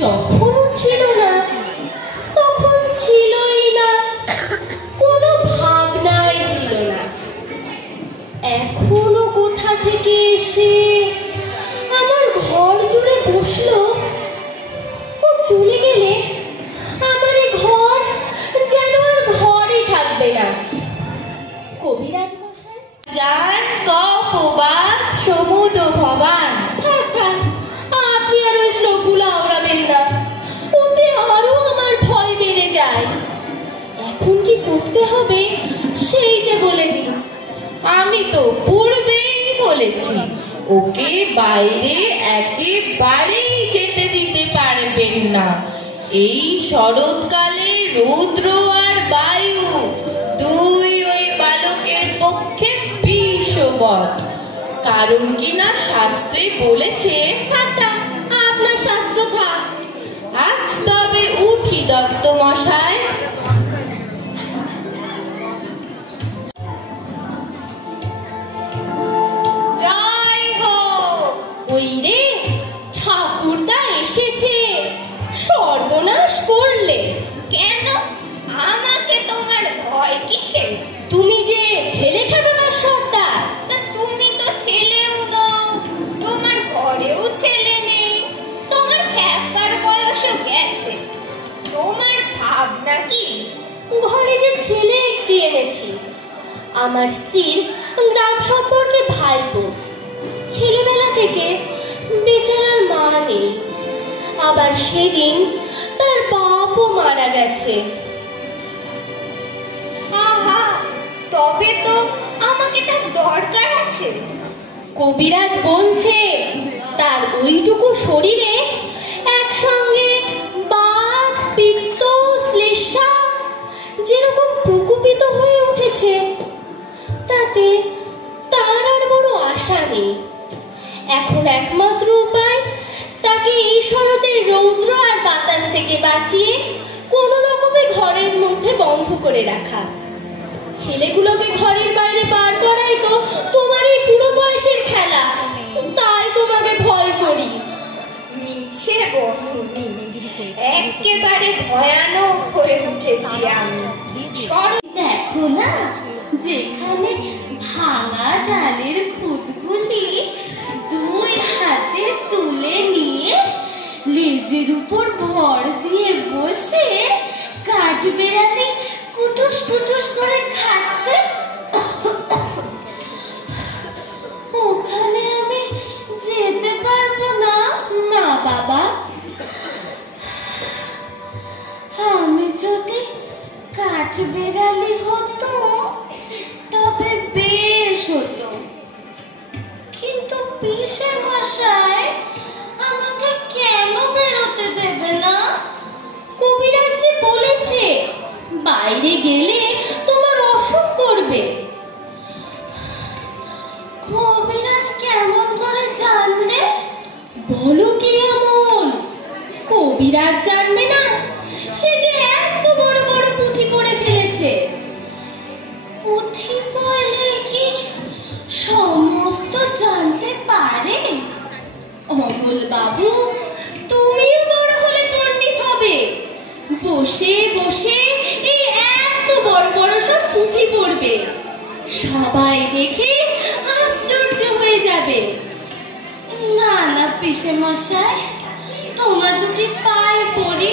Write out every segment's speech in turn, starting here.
যখনও ছিল না তখন ছিলই না, কোনো ভাবনাই ছিল না। এখনো কোথা থেকে এসে আমার ঘর জুড়ে বসলো। ও চলে গেলে আমার এই ঘর যেন আর ঘরই থাকবে না। কবিরাজ মশাই জান কপবাদ সমুদ ভবান। থাক থাক, আপনি আর ওই শ্লোকগুলো আওড়াবেন না, ওতে আরো আমার ভয় বেড়ে যায়। এখন কি করতে হবে সেইটা বলে দিন। আমি তো পূর্বেই বলেছি ওকে বাইরে একেবারেই যেতে দিতে পারবেন না। এই শরৎকালে রৌদ্র আর বায়ু দুই ওই বালকের পক্ষে বিষবৎ। কারণ কিনা শাস্ত্রে বলেছে। থাক থাক, আপনার শাস্ত্র থাক। আজ তবে উঠি দত্ত মশাই। জয় হো। ওই রে, ঠাকুরদা এসেছে। সর্বনাশ করলে কেন? আমাকে তোমার ভয় কিসে? তুমি যে ছেলে খাবার সর্দার। তা তুমি তো ছেলেও নও, তোমার ঘরেও ছেলে নেই, তোমার খেপার বয়সও গেছে। তোমার ভাবনা কি? ঘরে যে ছেলে একটি এনেছি, আমার স্ত্রীর গ্রাম সম্পর্কে ভাইপো। ছেলেবেলা থেকে বেচারার মা নেই, আবার সেদিন তার বাপও মারা গেছে। আহা, তবে তো আমাকে তার দরকার আছে। কবিরাজ বলছে তার ওইটুকু শরীরে একসঙ্গে বাত, পিত্ত, শ্লেষ্মা যেরকম প্রকোপিত হয়ে উঠেছে, তাতে তার আর বড় আশা নেই। এখন একমাত্র উপায় তাকে এই শরতের রৌদ্র আর বাতাস থেকে বাঁচিয়ে কোনো রকমে ঘরের মধ্যে বন্ধ করে রাখা। ছেলেগুলোকে ঘরের বাইরে বার করাই তো তোমার এই বুড়ো বয়সের খেলা, তাই তোমাকে ভয় করি। মিছে বলনি, একেবারে ভয়ানক হয়ে উঠেছি আমি। দেখো না, যেখানে ভাঙা ডালের খুঁতগুলি দুই হাতে তুলে নিয়ে লেজের উপর ভর দিয়ে বসে কাঠবেড়ালি কুটুস কুটুস করে খাচ্ছে, ওখানে আমি যেতে পারবো না। না বাবা, আমি যদি কাঠবেড়ালি হতো তবে বেশ হতো, কিন্তু পিসে মশাই আমাকে কেন বেরোতে দেবে না? কবিরাজ যে বলেছে বাইরে গেলে তোমার অসুখ করবে। কবিরাজ কেমন করে জানবে? বলো কি এমন? কবিরাজ জানবে না? সে যে এত বড় বড় পুঁথি পড়ে ফেলেছে। পুঁথি পড়লে কি সমস্ত জানতে পারে? অমল বাবু, তুমিও বড় হলে পণ্ডিত হবে। বসে বসে এই এত বড় বড় সব পুঁথি পড়বে, সবাই দেখে আশ্চর্য হয়ে যাবে। না না পিসে মশাই, তোমার দুটি পায়ে পড়ি,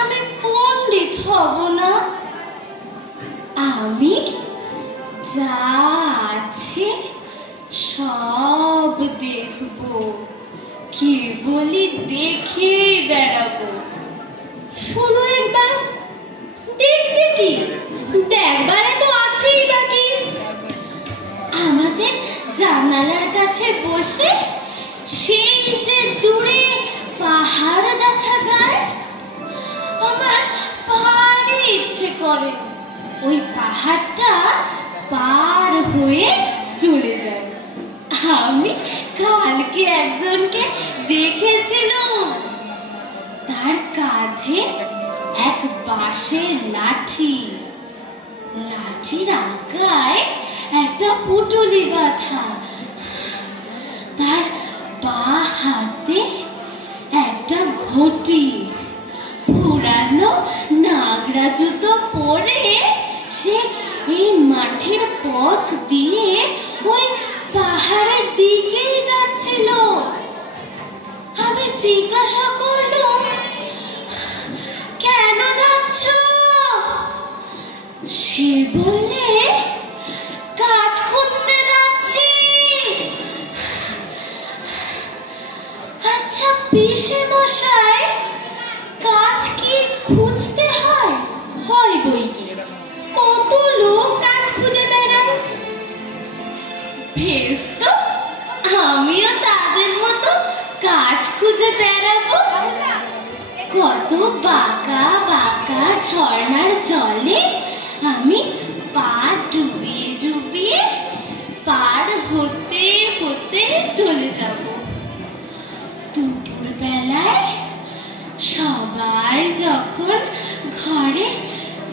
আমি পণ্ডিত হব না। আমি যা আছে সব দেখব, কি বলি দেখে বেড়াবো। শোনো একবার, দেখবে কি? দেখবারে তো আছেই বাকি। আমাদের জানালার কাছে বসে সেই যে দূরে পাহাড় দেখা যায়, আমার পাহাড়ে ইচ্ছে করে ওই পাহাড়টা পার হয়ে চলে যায়। আমি কালকে একজনকে দেখেছিলাম, তার কাঁধে এক বাঁশের লাঠি, লাঠির আগায় একটা পুটুলি বাঁধা, তার বা হাতে একটা ঘটি, পুরানো নাগরা জুতো পরে সে এই মাঠের পথ দিয়ে ওই পাহাড়ের দিকেই যাচ্ছিল। আমি জিজ্ঞাসা করলাম, কেন যাচ্ছ? সে বললে, কাজ খুঁজতে যাচ্ছি। আচ্ছা পিসে মশাই, কাজ কি খুঁজতে হয়? হয় বইকি, কত লোক কাজ খুঁজে বেড়ায়। বেশ তো, আমিও তাদের মতো কাজ খুঁজে বেড়াবো। কত বাঁকা বাঁকা ঝর্ণার জলে আমি পা ডুবিয়ে ডুবিয়ে পার হতে হতে চলে যাব। দুপুর বেলায় সবাই যখন ঘরে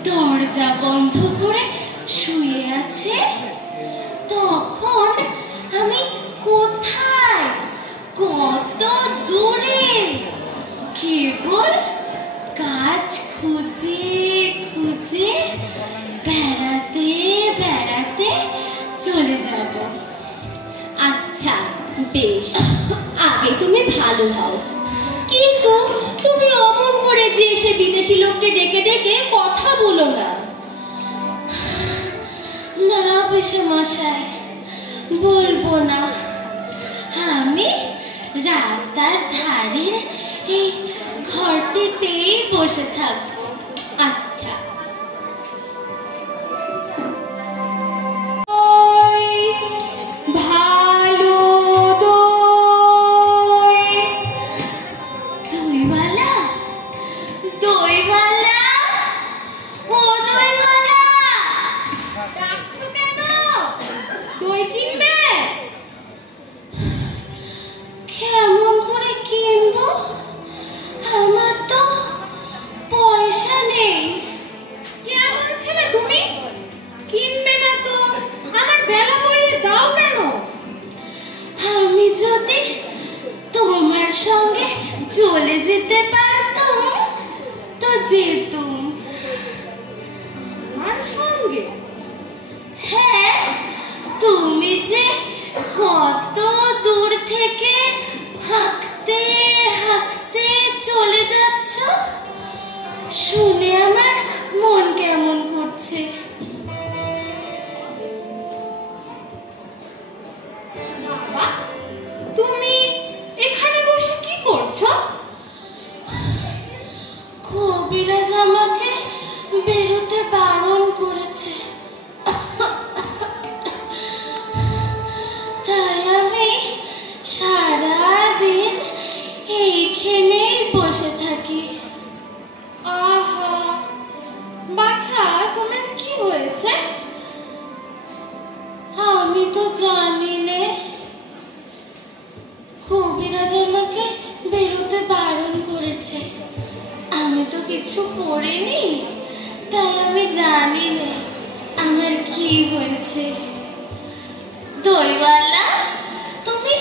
দরজা বন্ধ করে শুয়ে আছে, তখন আমি কোথায়, কত দূরে, কেবল কাজ খুঁজে খুঁজে বেড়াতে বেড়াতে চলে যাব। আচ্ছা বেশ, আগে তুমি ভালো হও, কিন্তু তুমি অমন করে যে এসে বিদেশি লোককে ডেকে ডেকে কথা বলো না। না পিসে মশাই, বলবো না। আমি রাস্তার ধারের এই ঘরটিতেই বসে থাকবো। আচ্ছা। ভালো দই। দইওয়ালা, দইওয়ালা, ও দইওয়ালা, ডাকছো কেন? দই কিনবে? কেমন করে কিনবো? আমার তো পয়সা নেই। কেমন ছেলে তুমি? কিনবে না তো আমার বেলা বইয়ে দাও কেন? আমি যদি তোমার সঙ্গে চলে যেতে পারতাম তো যেতুম। আমার সঙ্গে? হ্যাঁ, তুমি যে কত দূর থেকে হাঁকতে হাঁকতে চলে যাচ্ছ, শুনে আমার মন কেমন করছে। বাবা, তুমি এখানে বসে কি করছো? কবিরাজ আমাকে বেরোতে বারণ করেছে, তাই আমি সারাদিন এইখানেই বসে থাকি। আহা, বাছা তোমার কি হয়েছে? আমি তো জানি নে, কবিরাজ আমাকে বেরোতে বারণ করেছে। আমি তো কিছু পড়িনি, তাই আমি জানি না আমার কি হয়েছে। দইওয়ালা, তুমি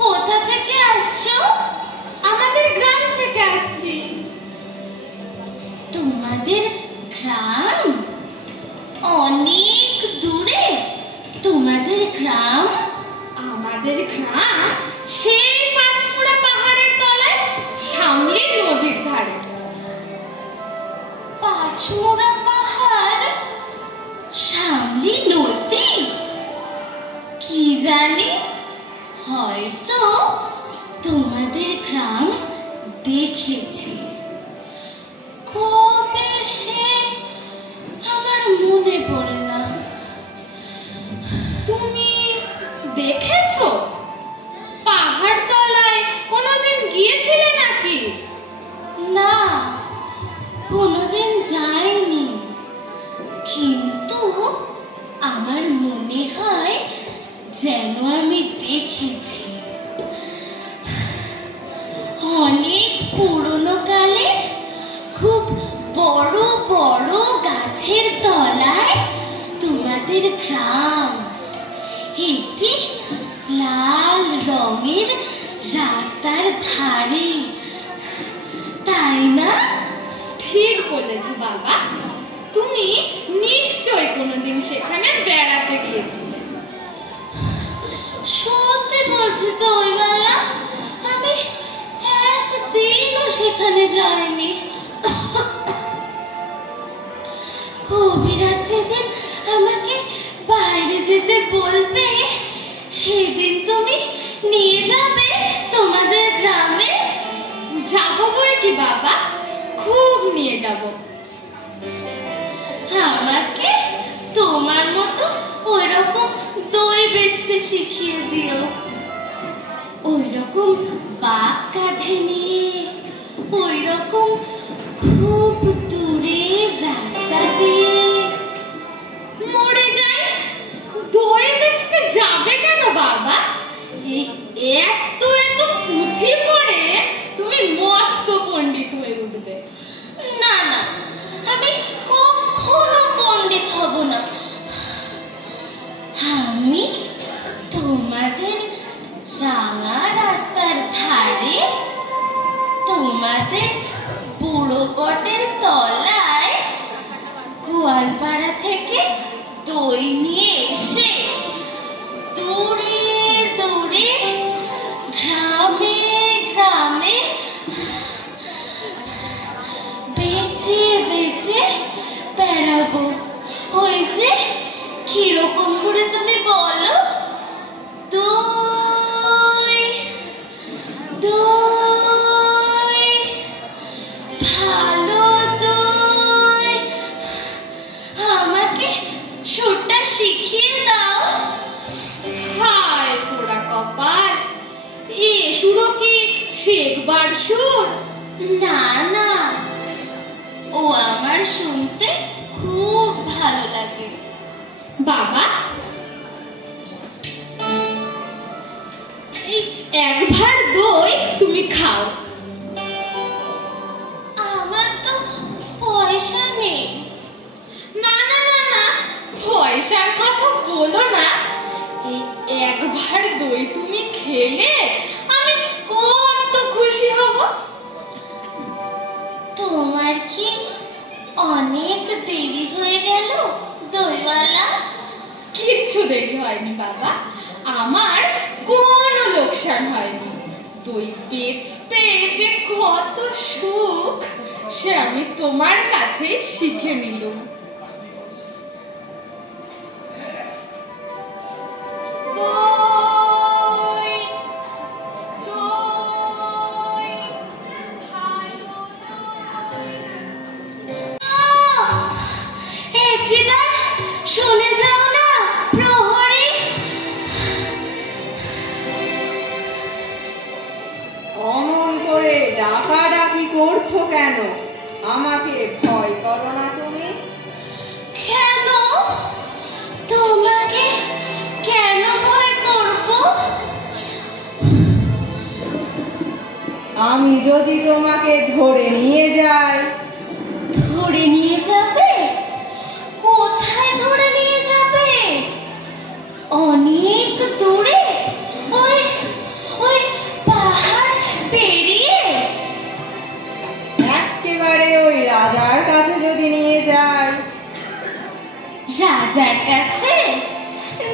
কোথা থেকে আসছো? আমাদের গ্রাম থেকে আসছি। তোমাদের গ্রাম? অনেক দূরে তোমাদের গ্রাম? আমাদের গ্রাম সেই পাঁচমুড়া পাহাড়ের তলায়, সামনে নদীর ধারে। পাঁচমোড়া পাহাড়, সামলি নদী? কি জানি, হয়তো তোমাদের গ্রাম দেখেছি। কবে সে আমার মনে পড়ে না। তুমি দেখেছো? পাহাড় তলায় কোনোদিন গিয়েছিলে নাকি? না, কোনোদিন যাইনি, কিন্তু আমার মনে হয় যেন আমি দেখেছি। অনেক পুরনো কালে খুব বড় বড় গাছের তলায় তোমাদের গ্রাম। একটি লাল রঙের রাস্তার ধারে তাই না? ঠিক বলেছো বাবা, তুমি নিশ্চয় কোনোদিন সেখানে বেড়াতে গিয়েছিলে। সত্যি বলছি তো ওইবেলা আমি একদিনও সেখানে যাইনি। কবিরাজ যেদিন আমাকে বাইরে যেতে বলবে সেদিন তুমি নিয়ে যাবে তোমাদের গ্রামে। যাবো বই কি বাবা, খুব নিয়ে যাব। আমাকে তোমার মতো ওইরকম দই বেচতে শিখিয়ে দিও, ওইরকম বাঘ কাঁধে নিয়ে, ওইরকম খুব দূরের রাস্তা দিয়ে। মরে যাই, দই বেচতে যাবে কেন বাবা? এই এত এত পুঁথি পড়ে তুমি মস্ত পণ্ডিত হয়ে উঠবে। না না, আমি কখনো পণ্ডিত হব না। আমি তোমাদের রাঙা রাস্তার ধারে তোমাদের বুড়ো বটের তলায় গোয়ালপাড়া থেকে দই নিয়ে এসে দূরে দূরে গ্রামে গ্রামে বেচে বেচে বেড়াবো। ওই যে কিরকম করে তুমি বলো, দই দই ভালো দই, আমাকে সুরটা শিখিয়ে দাও। হায় পোড়া কপাল, এ সুরও কি শেখবার সুর? না না, ও আমার শুনতে খুব ভালো লাগে। বাবা, এই এক ভাঁড় দই তুমি খাও। আমার তো পয়সা নেই। না না না না, পয়সার কথা বলো না। এই এক ভাঁড় দই তুমি খেলে আমি কত খুশি হব। তোমার কি অনেক দেরি হয়ে গেল দইওয়ালা? কিচ্ছু দেরি হয়নি বাবা, আমার কোনো লোকসান হয়নি। দই বেচতে যে কত সুখ সে আমি তোমার কাছে শিখে নিলাম। দই দই ভালো একটিবার শুনে যাও না প্রহরী। অমন করে ডাকাডাকি করছো কেন? আমাকে ভয় করো না তুমি? কেন? তোমাকে কেন ভয় করব? আমি যদি তোমাকে ধরে নিয়ে যাই? ধরে নিয়ে যাবে? কোথায় ধরে নিয়ে যাবে? অনেক দূরে, ওই ওই পাহাড় পেরিয়ে? একেবারে ওই রাজার কাছে যদি নিয়ে যাই? রাজার কাছে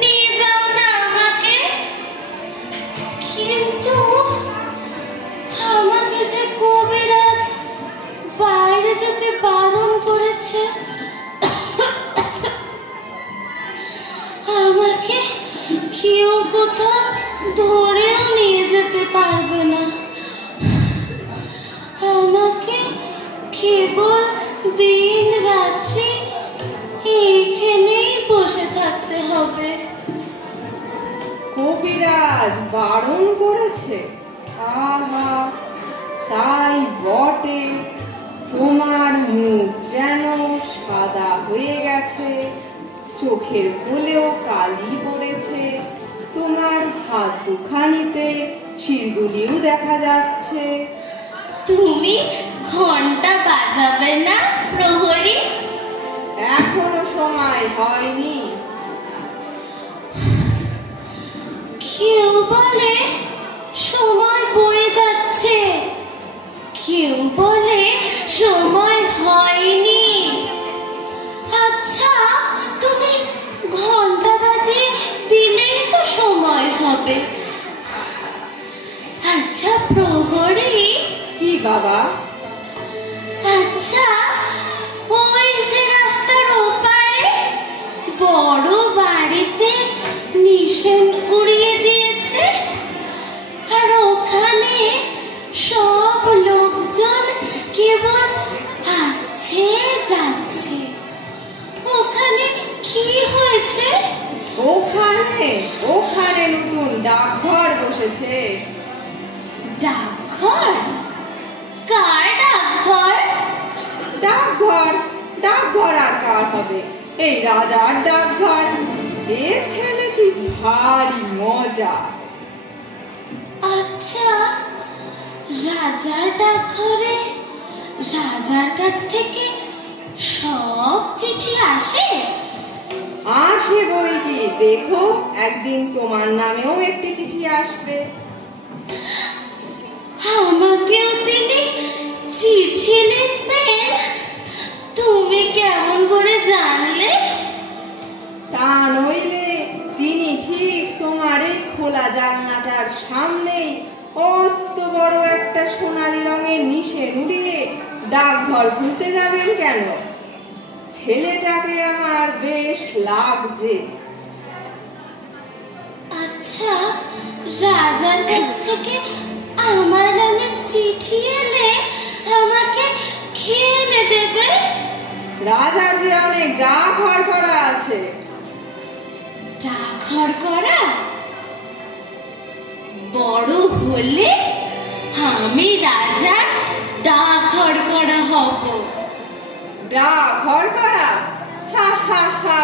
নিয়ে যাও না আমাকে। কিন্তু আমাকে যে কবিরাজ বাইরে যেতে বারণ করেছে, আমাকে কেউ কোথাও ধরেও নিয়ে যেতে পারবে না। আমাকে কেবল দিন রাত্রি এইখানেই বসে থাকতে হবে। কবিরাজ বারণ করেছে? আহা, তাই বটে। তোমার মুখ যেন সাদা হয়ে গেছে, চোখের কোলেও কালি পড়েছে, তোমার হাত দুখানিতে শিরগুলিও দেখা যাচ্ছে। তুমি ঘন্টা বাজাবে না প্রহরী? এখনো সময় হয়নি। কেউ বলে সময় বয়ে যাচ্ছে, কেউ বলে বাবা? আচ্ছা, ওই যে রাস্তার ওপারে বড় বাড়িতে নিশান উড়িয়ে দিয়েছে, আর ওখানে সব লোকজন কেবল আসছে যাচ্ছে, ওখানে কি হয়েছে? ওখানে ওখানে নতুন ডাকঘর বসেছে। ডাকঘর? কার ডাকঘর? ডাকঘর ডাকঘর আর কার হবে? এই রাজার ডাকঘর। এ ছেলেটি ভারী মজা। আচ্ছা, রাজার ডাকঘরে রাজার কাছ থেকে সব চিঠি আসে? আসে বই কি, দেখো একদিন তোমার নামেও একটি চিঠি আসবে। আমাকেও তিনি চিঠি লিখবেন? তুমি কেমন করে জানলে? তা নইলে তিনি ঠিক তোমার এই খোলা জানলাটার সামনেই অত বড় একটা সোনালী রঙের নিশান উড়িয়ে ডাকঘর খুলতে যাবেন কেন? ছেলেটাকে আমার বেশ লাগছে। আচ্ছা, রাজার কাছ থেকে আমার নামে চিঠি এলে আমাকে খেয়ে এনে দেবে? রাজার যে অনেক ডাকঘর করা আছে। ডাকঘর করা? বড় হলে আমি রাজার ডাকঘর করা হব। ডাকঘর করা? হা হা হা,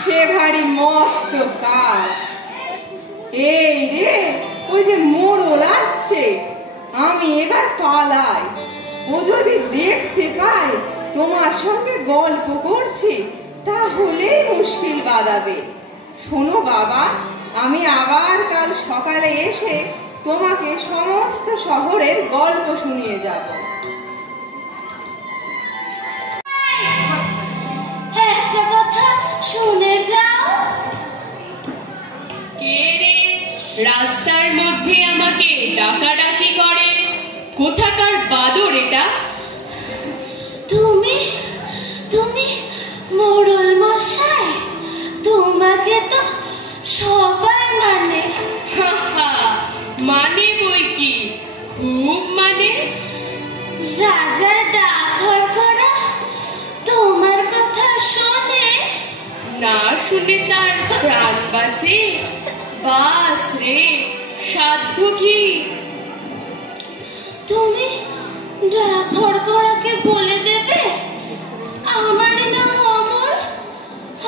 সে ভারী মস্ত কাজ। এই রে, ওই যে মোড়ল আসছে, আমি এবার পালাই। ও যদি দেখতে পায় তোমার সঙ্গে গল্প করছি, তাহলেই মুশকিল বাঁধাবে। শোনো বাবা, আমি আবার কাল সকালে এসে তোমাকে সমস্ত শহরের গল্প শুনিয়ে যাব। একটা কথা শুনে যাও। কে রে রাস্তার মধ্যে আমাকে ডাকাডাকি করে? কোথাকার বাদর এটা? তুমি তুমি মোড়ল মশাই? তোমাকে তো সবাই মানে। হা হা, মানে বই কি, খুব মানে। রাজার ডাকঘর করা তোমার কথা শোনে? না শুনে তার প্রাণ বাঁচে? বাস রে, সাধ্য কি? তুমি ডাকঘর করাকে বলে দেবে আমার নাম অমর,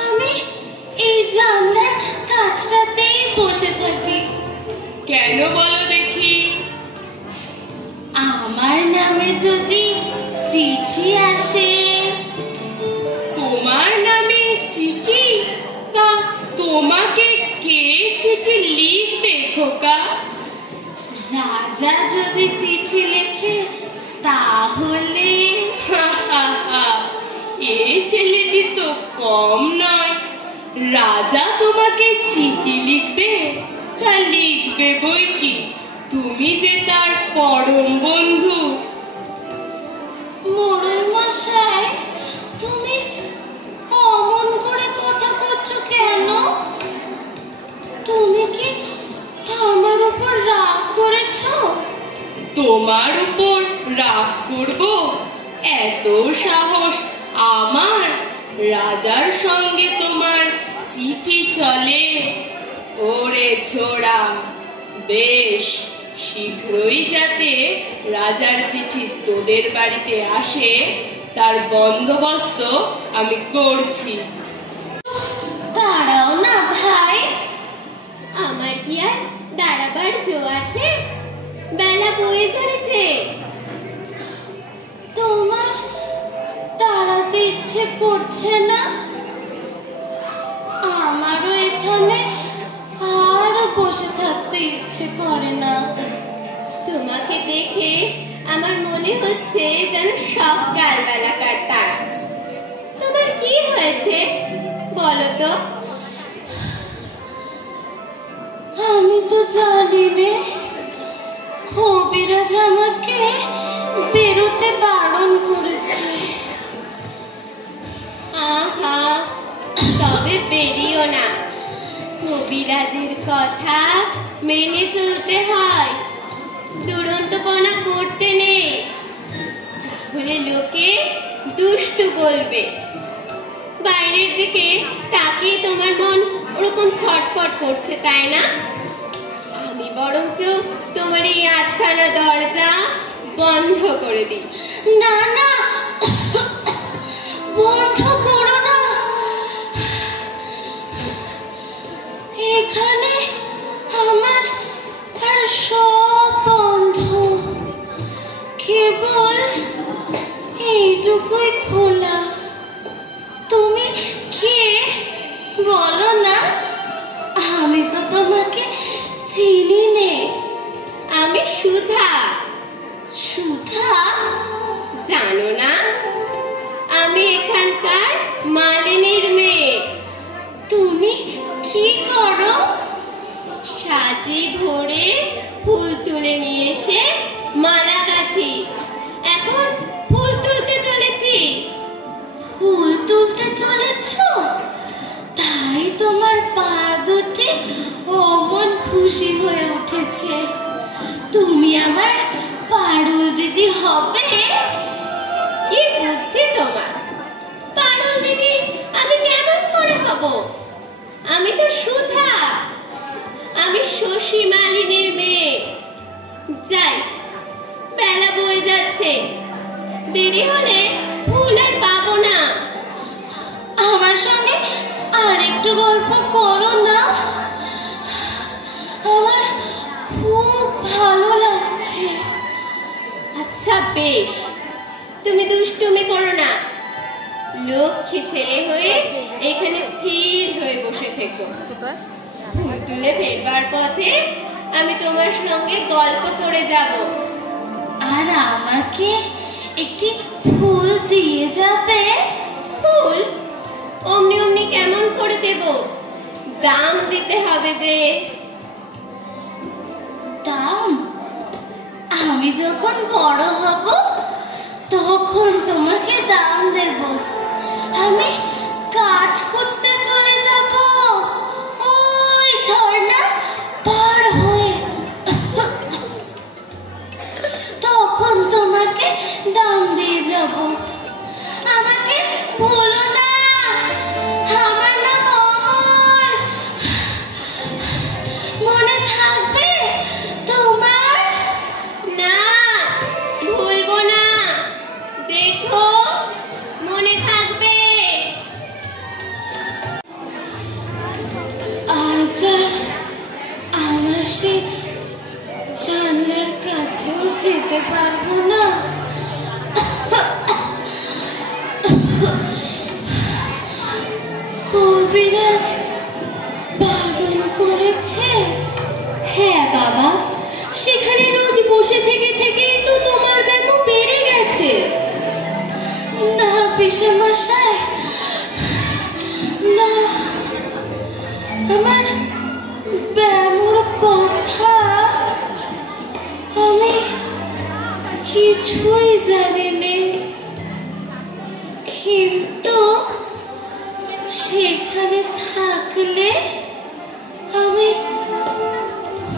আমি এই জানলার কাছটাতেই বসে থাকি। কেন বলো দেখি? আমার নামে যদি চিঠি আসে। তোমার নামে চিঠি? তা তোমাকে কে চিঠি লিখবে খোকা? রাজা যদি চিঠি লেখে তাহলে? হা হা হা, এই ছেলেটি তো কম নয়। রাজা তোমাকে চিঠি লিখবে? তা লিখবে বই কি, তুমি যে তার পরম বন্ধু। মোড়ল মশাই, তুমি অমন করে কথা করছো কেন? তুমি কি আমার উপর রাগ করেছো? তোমার উপর রাগ করব? এত সাহস আমার? রাজার সঙ্গে তোমার চিঠি চলে? ওরে ছোড়া, বেশ শীঘ্রই যাতে রাজার চিঠি তোদের বাড়িতে আসে তার বন্দোবস্ত আমি করছি। দাঁড়াও না ভাই। আমার কি আর দাঁড়াবার জো আছে? বেলা বয়ে চলেছে। তোমার দাঁড়াতে ইচ্ছে করছে না? আমারও এখানে আর বসে থাকতে ইচ্ছে করে না। তোমাকে দেখে আমার মনে হচ্ছে যেন সকাল বেলাকার তারা। তোমার কি হয়েছে বলো তো? আমি তো জানি নে, কবিরাজ আমাকে বেরোতে বারণ করেছে। আহা, তবে বেরিও না, কবিরাজের কথা মেনে চলতে হয়, দুরন্তপনা করতে নেই, তাহলে লোকে দুষ্টু বলবে। বাইরের দিকে তাকিয়ে তোমার মন ওরকম ছটফট করছে, তাই না? আমি বরঞ্চ তোমার এই আধখানা দরজা বন্ধ করে দিই। না না, বন্ধ করো না, এখানে আমার আর সব বন্ধ, কেবল এইটুকুই খোলা। তুমি কে বলো না? আমি তো তোমাকে চিনি নে। আমি সুধা। সুধা? জানো না, আমি এখানকার মালিনীর মেয়ে। তুমি কি করো? সাজি ভরে ফুল তুলে নিয়ে এসে মালা গাঁথি। এখন ফুল তুলতে চলেছি। ফুল তুলতে চলেছ? তাই তোমার পা দুটি অমন খুশি হয়ে উঠেছে। তুমি আমার পারুল দিদি হবে? কি বুদ্ধি তোমার! পারুল দিদি আমি কেমন করে হব? আমি তো সুধা, আমি শশী মালিনীর মেয়ে। যাই, বেলা বয়ে যাচ্ছে, দেরি হলে ফুল আর পাবো না। আমার সঙ্গে আর একটু গল্প করো না, আমার খুব ভালো লাগছে। আচ্ছা বেশ, তুমি দুষ্টুমি করো না, লক্ষ্মী ছেলে হয়ে এখানে স্থির হয়ে বসে থেকো। ফুল তুলে ফেরবার পথে আমি তোমার সঙ্গে গল্প করে যাব। আর আমাকে একটি ফুল দিয়ে যাবে? ফুল অমনি অমনি কেমন করে দেব? দাম দিতে হবে যে। দাম? আমি যখন বড় হব তখন তোমাকে দাম দেব। আমি কাজ খুঁজতে চলে যাব ওই ঝর্ণা পার হয়ে, তখন তোমাকে দাম দিয়ে যাব। আমাকে ভুলো না, আমার নাম অমল, মনে থাকবে তোমার? না, ভুলবো না, দেখো মনে থাকবে। আজ আর আমার সেই জানলার কাছেও যেতে পারবো না। কবিরাজ বারণ করেছে? হ্যাঁ বাবা, সেখানে রোজ বসে থেকে থেকেই তো তোমার ব্যামো বেড়ে গেছে। না পিসেমশাই, না, আমার ব্যামোর কথা আমি কিছুই জানি নে, কিন্তু সেখানে থাকলে আমি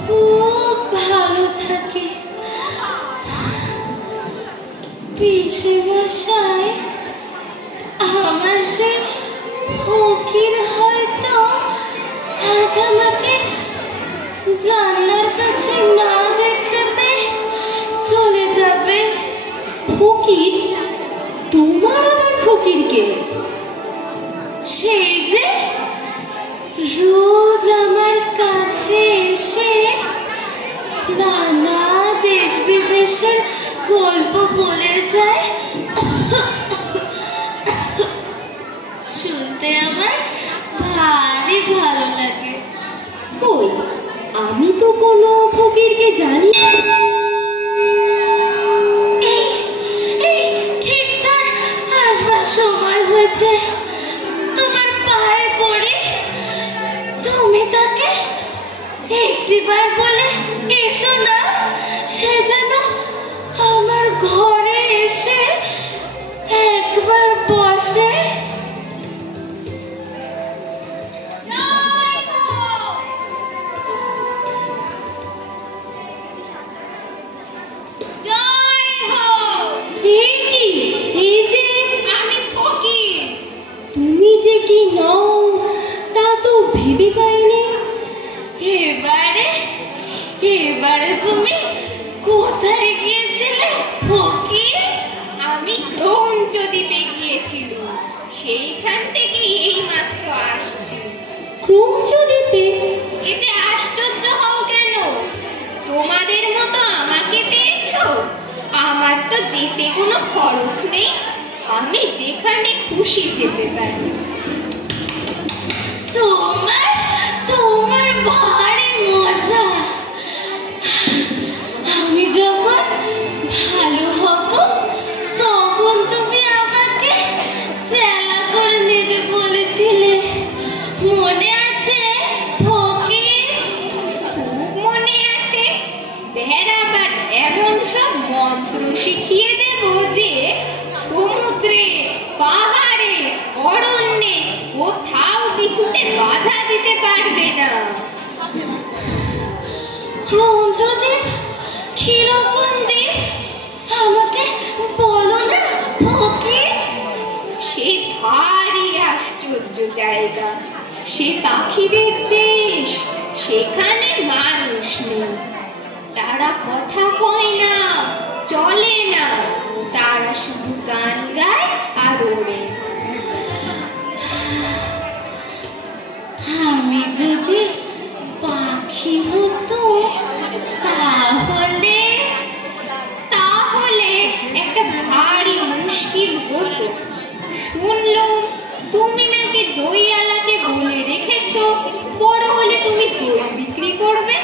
খুব ভালো থাকি। পিসেমশাই, আমার সে ফকির হয়তো আজ আমাকে জানলার কাছে না দেখতে পেয়ে চলে যাবে। ফকির? তোমার আবার ফকির কে? সেই যে রোজ আমার কাছে এসে নানা দেশ বিদেশের গল্প বলে যায়, শুনতে আমার ভারী ভালো লাগে। কই, আমি তো কোনো ফকিরকে জানি না। ঠিক তার আসবার সময় হয়েছে, তোমার পায়ে পড়ে তুমি তাকে একটিবার বলে এসো না, সে যেন আমার ঘর কোথায় গিয়েছিলে ফকির? আমি ক্রৌঞ্চদ্বীপে গিয়েছিলাম, সেইখান থেকে এই মাত্র আসছি। ক্রৌঞ্চদ্বীপে? এতে আশ্চর্য হও কেন? তোমাদের মতো আমাকে পেয়েছো? আমার তো যেতে কোনো খরচ নেই, আমি যেখানে খুশি যেতে পারি। তোমার ভারী মজা। আমি যখন ভালো হব তখন তুমি আমাকে চেলা করে নেবে বলেছিলে, মনে আছে ফকির? খুব মনে আছে। বেড়াবার এমন সব মন্ত্র শিখিয়ে দেব যে সমুদ্রে, পাহাড়ে, অরণ্যে কোথাও কিছুতে বাধা দিতে পারবে না। ক্রৌঞ্চদ্বীপ কিরকম দ্বীপ আমাকে বলো না ফকির? সে ভারী আশ্চর্য জায়গা, সে পাখিদের দেশ, সেখানে মানুষ নেই। তারা কথা কয় না, চলে না, তারা শুধু গান গায় আর ওড়ে। আমি যদি পাখি হতো তাহলে একটা ভারী মুশকিল হতো। শুনলাম তুমি নাকি দইওয়ালাকে বলে রেখেছো বড় হলে তুমি দই বিক্রি করবে।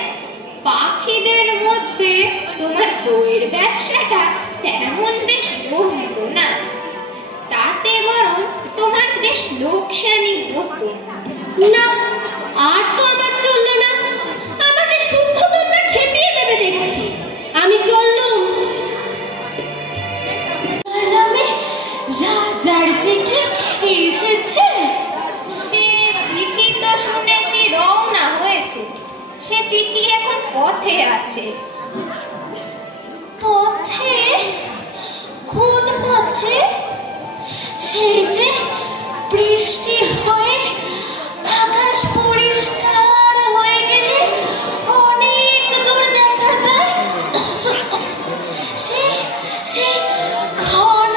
পাখিদের মধ্যে তোমার দইয়ের ব্যবসাটা তেমন বেশ জমতো না, তাতে বরং তোমার বেশ লোকসানি হতো। না, আর তো আমার চললো না। আমাকে শুদ্ধ তোমরা খেপিয়ে দেবে দেখছি। আমি চললুম। রাজার চিঠি এসেছে। সে চিঠি তো শুনেছি রওনা হয়েছে, সে চিঠি এখন পথে আছে। পথে? কোন পথে? সেই যে বৃষ্টি হয়ে আকাশ পরিষ্কার হয়ে গেলে অনেক দূর দেখা যায়, সেই ঘন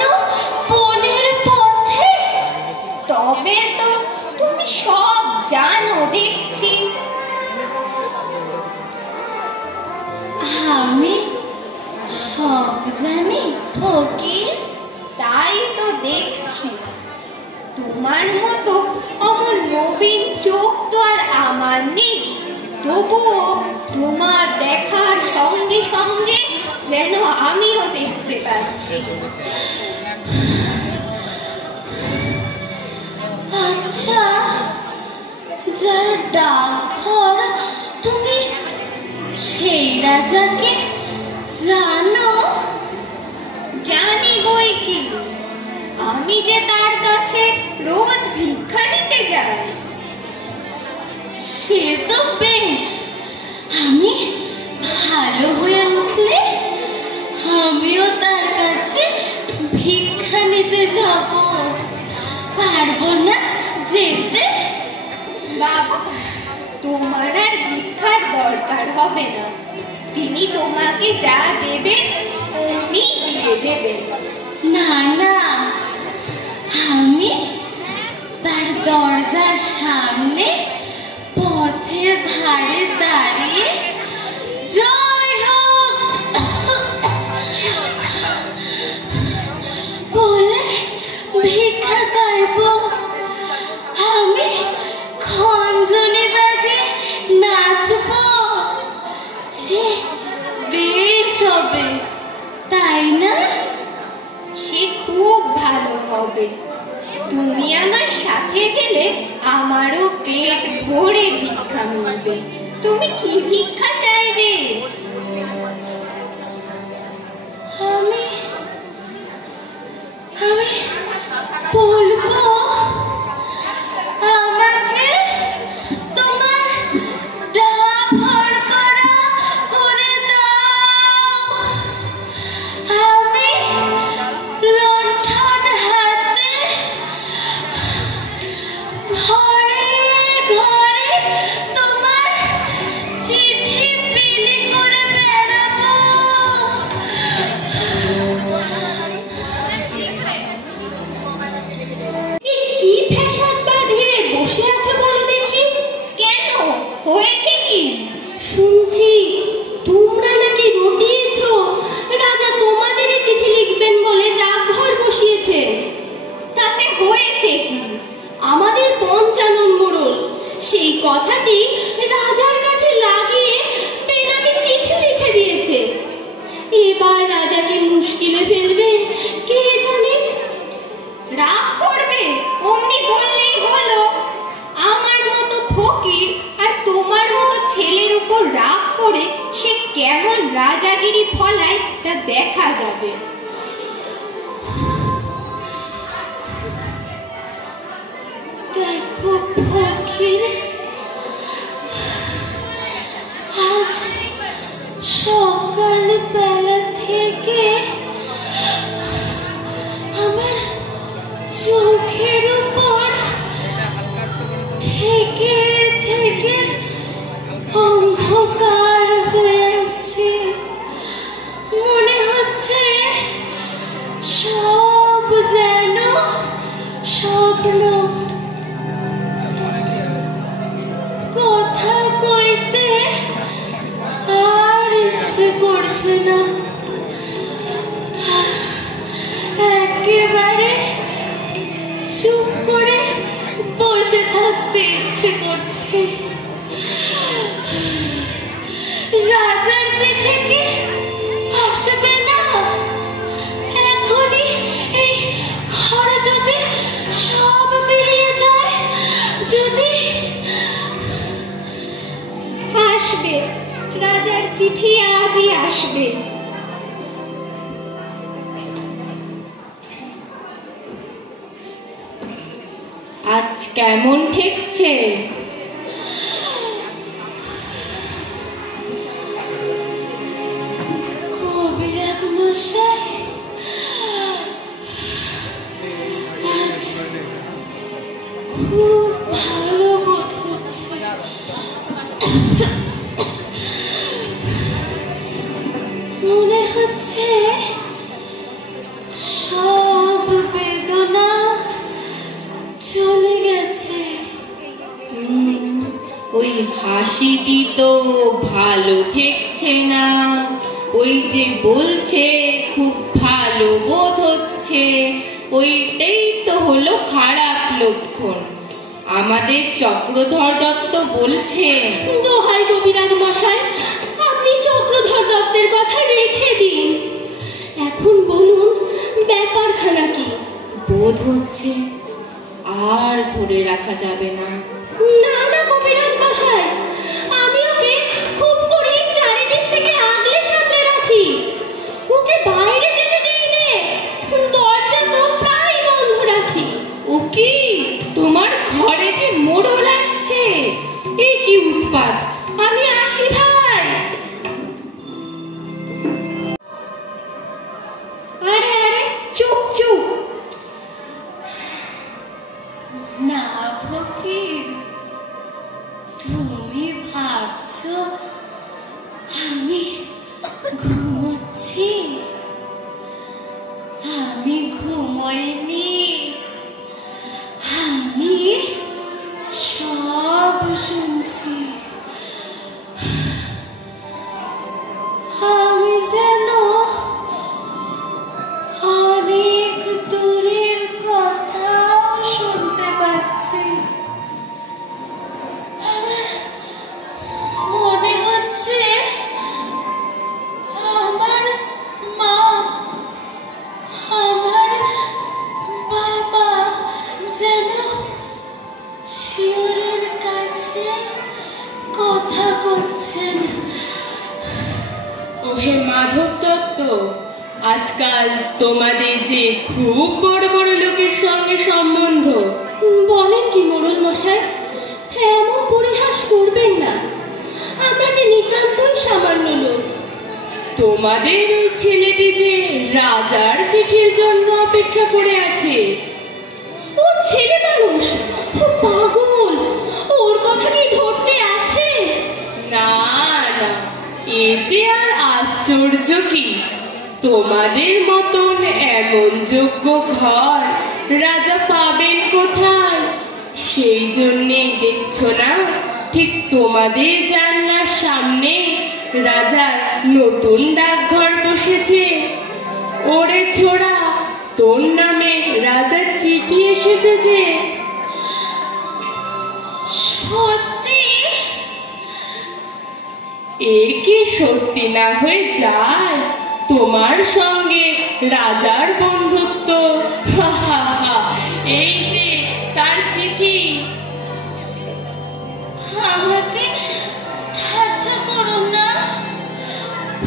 বনের পথে। তবে তো তুমি সব জানো দেখছি। আমি সব জানি ফকির? তাই তো দেখছি। তোমার মতো অমন নবীন চোখ তো আর আমার নেই, তবুও তোমার দেখার সঙ্গে সঙ্গে যেন আমিও দেখতে পাচ্ছি। আচ্ছা, যার ডাকঘর তুমি, সেই রাজাকে জানো? জানি বই কি, আমি যে তার কাছে রোজ ভিক্ষা নিতে যাই। সে তো বেশ। আমি ভালো হয়ে উঠলে আমিও তার কাছে ভিক্ষা নিতে যাব। পারবো না যেতে? বাবা, তোমার আর ভিক্ষার দরকার হবে না, তিনি তোমাকে যা দেবেন অমনি দিয়ে দেবেন। না না, আমি তার দরজার সামনে পথের ধারে দাঁড়িয়ে জয় হোক বলে ভিক্ষা চাইবো। আমি খঞ্জনি বাজে নাচবো। সে বেশ হবে, তাই না? সে খুব ভালো হবে। তুমি আমার সাথে গেলে আমারও পেট ভরে ভিক্ষা মিলবে। তুমি কি ভিক্ষা চাইবে? আমি বলবো আমাকে তোমার ডাকঘর করা করে দাও। আমি লণ্ঠন হাতে ঘরে ঘরে তোমার চিঠি বিলি করে বেড়াবো। দেখা যাবে। দেখো ফকির, আজ সকাল বেলা থেকে আমার চোখের উপর থেকে থেকে অন্ধকার হয়ে আসছে। মনে হচ্ছে সব যেন স্বপ্ন। কথা কইতে আর ইচ্ছে করছে না, একেবারে চুপ করে বসে থাকতে ইচ্ছে করছে। রাজার চিঠি কি আসবে না? এখনই এই ঘরে যদি সব মিলিয়ে যায়, যদি আসবে, রাজার চিঠি আজই আসবে। আজ কেমন ঠেকছে? কবিরাজ মশাই, আজ খুব ভালো বোধ হচ্ছে। মনে হচ্ছে সব বেদনা চলে গেছে। ওই হাসিটি তো ভালো ঠেকছে না। ওই যে বলছে খুব ভালো বোধ হচ্ছে, ওইটাই তো হলো খারাপ লক্ষণ। আমাদের চক্রধর দত্ত বলছে। দোহাই কবিরাজ মশাই, আপনি চক্রধর দত্তের কথা রেখে দিন। এখন বলুন ব্যাপারখানা কি? বোধ হচ্ছে আর ধরে রাখা যাবে না। না না কবিরাজ মশাই, আমি ওকে খুব করে চারিদিক থেকে আগলে সামলে রাখি। ওকে বাইরে যেতে দিই নে, দরজা তো প্রায় বন্ধ রাখি। ও কি, তোমার ঘরে যে মোড়ল আসছে? এ কি উৎপাত! আমি আসি ভাই। আরে আরে চুপ চুপ। না ফকির, তুমি ভাবছো আমি ঘুমোচ্ছি? আমি ঘুমোইনি, আমি সব শুনছি। আমি যেন অনেক দূরের কথাও শুনতে পাচ্ছি। আমার মনে হচ্ছে আমার মা, আমার বাবা যেন শিয়রের কাছে কথা করছেন। ওহে মাধব দত্ত, আজকাল তোমাদের যে খুব বড় বড় লোকের সঙ্গে সম্বন্ধ। বলেন কি মোড়ল মশাই? এমন পরিহাস করবেন না, আমরা যে নিতান্তই সামান্য লোক। তোমাদের ওই ছেলেটি যে রাজার চিঠির জন্য অপেক্ষা করে আছে। ও ছেলে মানুষ, ও পাগল, ওর কথা কি ধরতে আছে? না না, এতে আর আশ্চর্য কি? তোমাদের মতন এমন যোগ্য ঘর রাজা পাবেন কোথায়? সেই জন্যেই দেখছো না, ঠিক তোমাদের জানলার সামনে রাজার নতুন ডাকঘর বসেছে। ওরে ছোড়া, তোর নামে রাজার চিঠি এসেছে যে। সত্যি? এ কি সত্যি না হয়ে যায়? তোমার সঙ্গে রাজার বন্ধুত্ব। হা হা হা, এই যে তার চিঠি। আমাকে ঠাট্টা করো না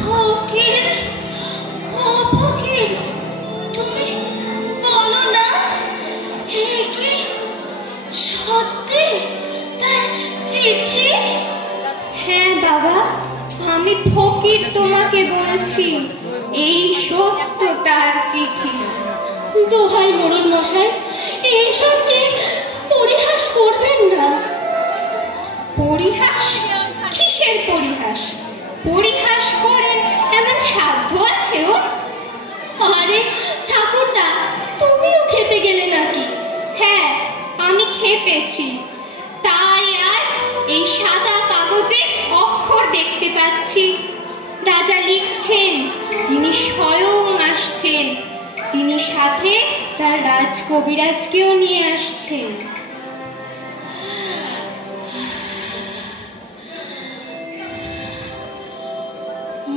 ফকির, ও বলছি, এই সত্য তার চিঠি। দোহাই মোড়ল মশাই, এইসব নিয়ে পরিহাস করবেন না। পরিহাস? কিসের পরিহাস? পরিহাস করেন এমন সাধ্য আছে ও? আরে ঠাকুরদা, তুমিও খেপে গেলে নাকি? হ্যাঁ, আমি খেপেছি। তাই আজ এই সাদা কাগজে অক্ষর দেখতে পাচ্ছি। রাজা লিখছেন, তিনি স্বয়ং আসছেন, তিনি সাথে তার রাজকবিরাজকেও নিয়ে আসছেন।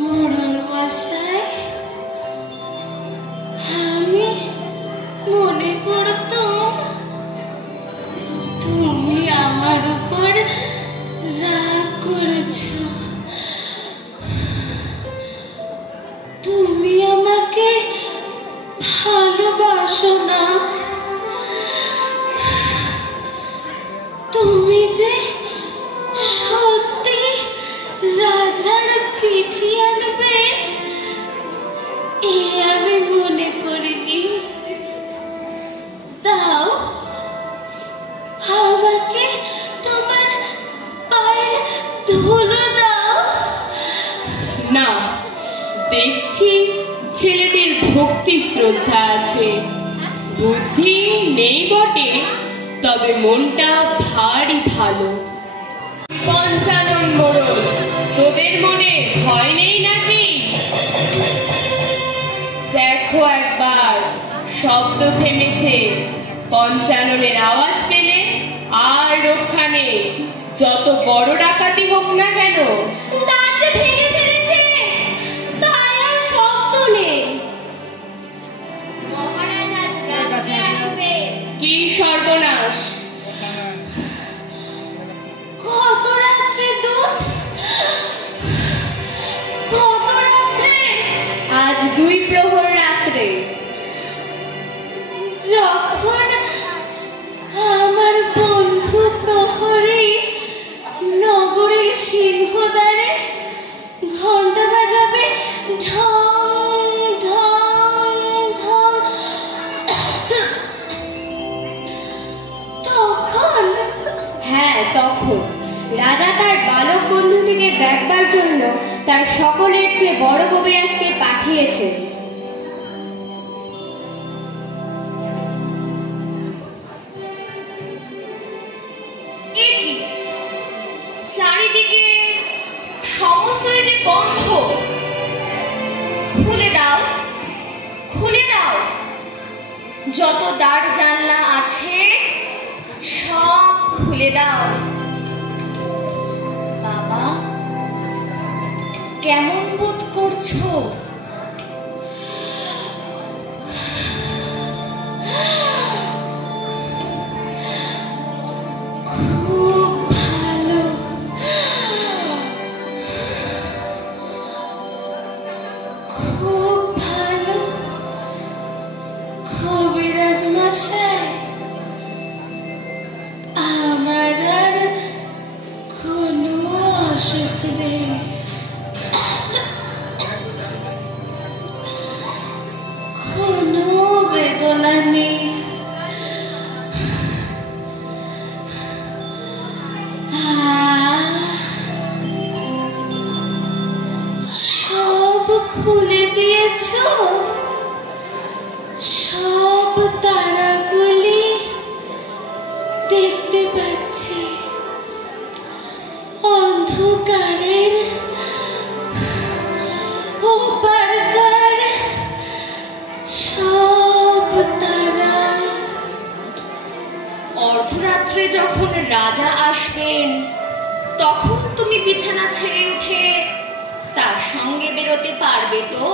মোড়ল মশাই, আমি মনে করতাম তুমি আমার উপর রাগ করেছ। তুমি আমাকে ভালোবাসো না। তুমি যে সত্যি রাজার চিঠি আনবে এ আমি মনে করিনি। দাও, আমাকে তোমার পায়ের ধুলো দাও। না, দেখছি ছেলেটির ভক্তি শ্রদ্ধা আছে, বুদ্ধি নেই বটে, তবে মনটা ভারী ভালো। পঞ্চানন মোড়ল, তোদের মনে ভয় নেই নাকি? দেখো একবার, শব্দ থেমেছে। পঞ্চাননের আওয়াজ পেলে আর রক্ষা নেই, যত বড় ডাকাতি হোক না কেন। দ্বার যে ভেঙে ফেলেছে, তাই আর শব্দ নেই। মহারাজ আজ রাত্রে আসবে। কি সর্বনাশ! কত রাত্রে দুধ, কত রাত্রে? আজ 2 প্রহর রাত্রে। যখন আমার বন্ধু প্রহরী নগরের সিংহদ্বারে ঘন্টা বাজাবে ঢং ঢং ঢং, তখন? হ্যাঁ, তখন রাজা তার বালক বন্ধুটিকে দেখবার জন্য তার সকলের চেয়ে বড় কবিরাজকে পাঠিয়েছেন। চারিদিকে সমস্ত যে বন্ধ, খুলে দাও, খুলে দাও। যত দ্বার জানলা আছে সব খুলে দাও। বাবা, কেমন বোধ করছো? খুব ভালো, খুব ভালো। কবিরাজ মশাই, আমার আর কোনো অসুখ নেই। কোনো বেদনা নেই। সব খুলে দিয়েছ, সব তারাগুলি দেখতে পাচ্ছি। অন্ধকারের ওপারকার সব তারা। অর্ধরাত্রে যখন রাজা আসবেন, তখন তুমি বিছানা ছেড়ে উঠে তার সঙ্গে বেরোতে পারবে তো?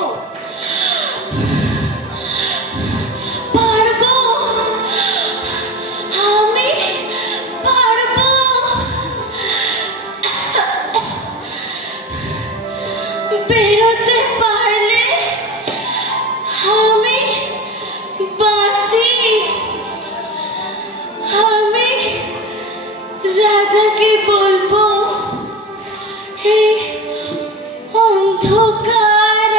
পারবো, আমি পারবো। বেরোতে পারলে আমি বাঁচি। আমি রাজাকে বলবো, এই অন্ধকার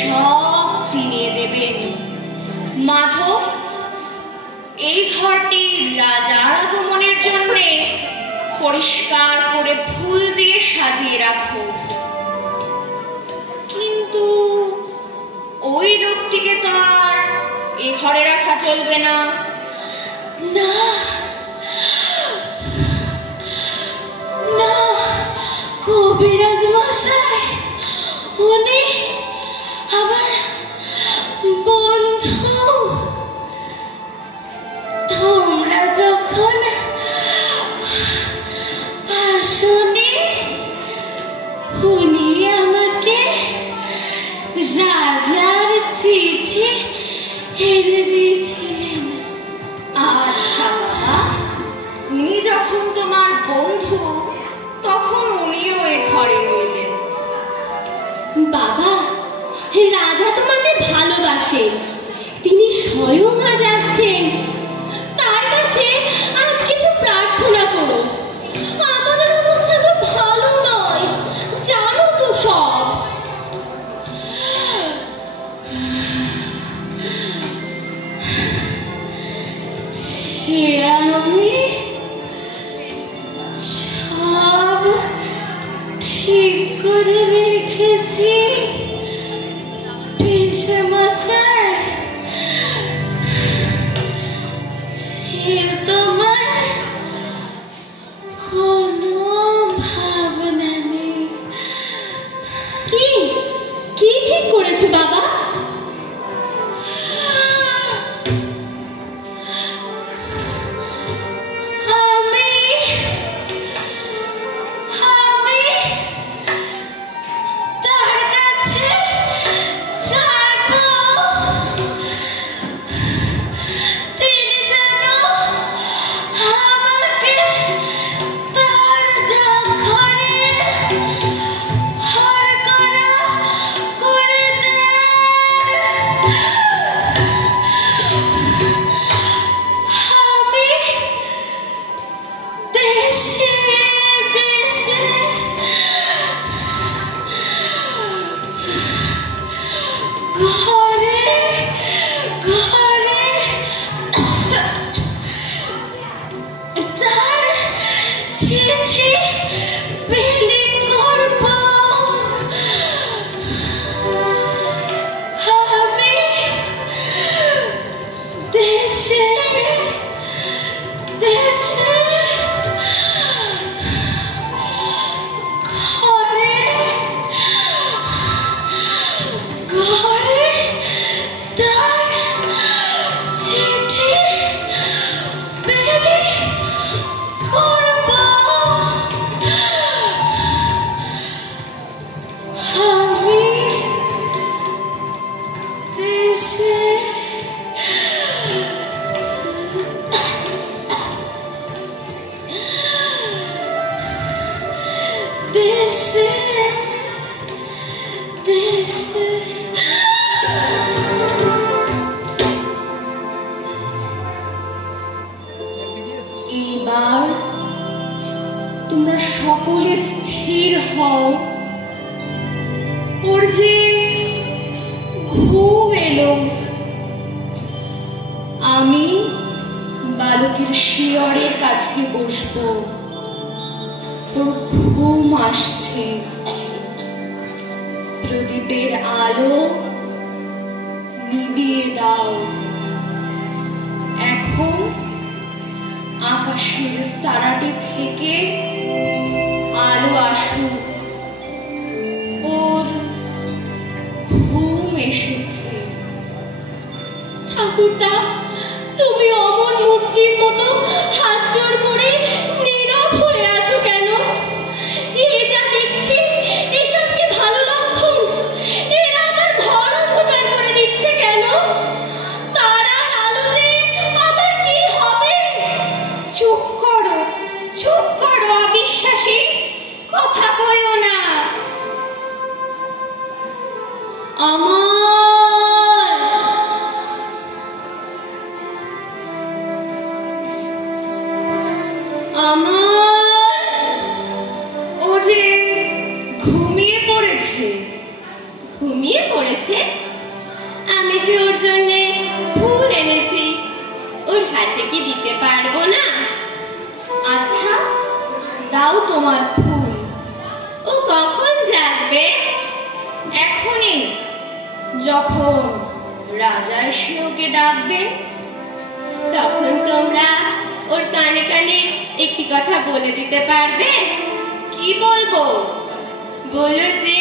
সব চিনিয়ে দেবেন। মাধব, এই ঘরটি রাজার আগমনের জন্য পরিষ্কার করে ফুল দিয়ে সাজিয়ে রাখো। কিন্তু ওই লোকটিকে তো আর এ ঘরে রাখা চলবে না। না না, কবিরাজ মশাই, উনি আমার বন্ধু। তোমরা যখন আসনি, উনি আমাকে রাজার চিঠি এনে দিয়েছিলেন। আচ্ছা বাবা, উনি যখন তোমার বন্ধু, তখন উনিও এ ঘরে রইলেন। বাবা, রাজা তোমাকে ভালোবাসেন, তিনি স্বয়ং আজ আসছেন। তার কাছে আজ কিছু প্রার্থনা করো। আমাদের অবস্থা তো ভালো নয়, জানো তো সব। সে আমি সব ঠিক করে রেখেছি পিসেমশাই। সে তোমার কোনো ভাবনা নেই। কি কি ঠিক করেছো বাবা? আমি তার কাছে যাবো। তিনি যেন আমাকে তার ডাকঘরের হরকরা করে দেন। আমি দেশে দেশে ঘরে ঘরে তার চিঠি বিলি করব। আমি দেশে দেশে ঘরে ঘরে তার চিঠি বিলি করব। আমি দেশে দেশে দেশে এবার তোমরা সকলে স্থির হও। ওর যে ঘুম এলো। আমি বালকের শিয়রের কাছে বসবো। ওর ঘুম আসছে। প্রদীপের আলো নিভিয়ে দাও। এখন আকাশের তারাটি থেকে আলো আসুক। ওর ঘুম এসেছে। ঠাকুরদা, তুমি অমর মূর্তির মতো হাত জোড় করে নীরব হয়ে আছো কেন? এ যা দেখছি, এসব কি ভালো লক্ষণ? এরা আমার ঘর অন্ধকার করে দিচ্ছে কেন? তারার আলোতে আমার কি হবে? চুপ করো, চুপ করো অবিশ্বাসী, কথা কইও না। ও যে ঘুমিয়ে পড়েছে। ঘুমিয়ে পড়েছে। আমি যে ওর জন্য ফুল এনেছি, ওর হাতে কি দিতে পারবো না? আচ্ছা, দাও তোমার ফুল। ও কখন জাগবে? এখনই, যখন রাজা এসে ওকে ডাকবে। তখন তোমরা ওর কানে কানে একটি কথা বলে দিতে পারবে? কি বলবো? বলো যে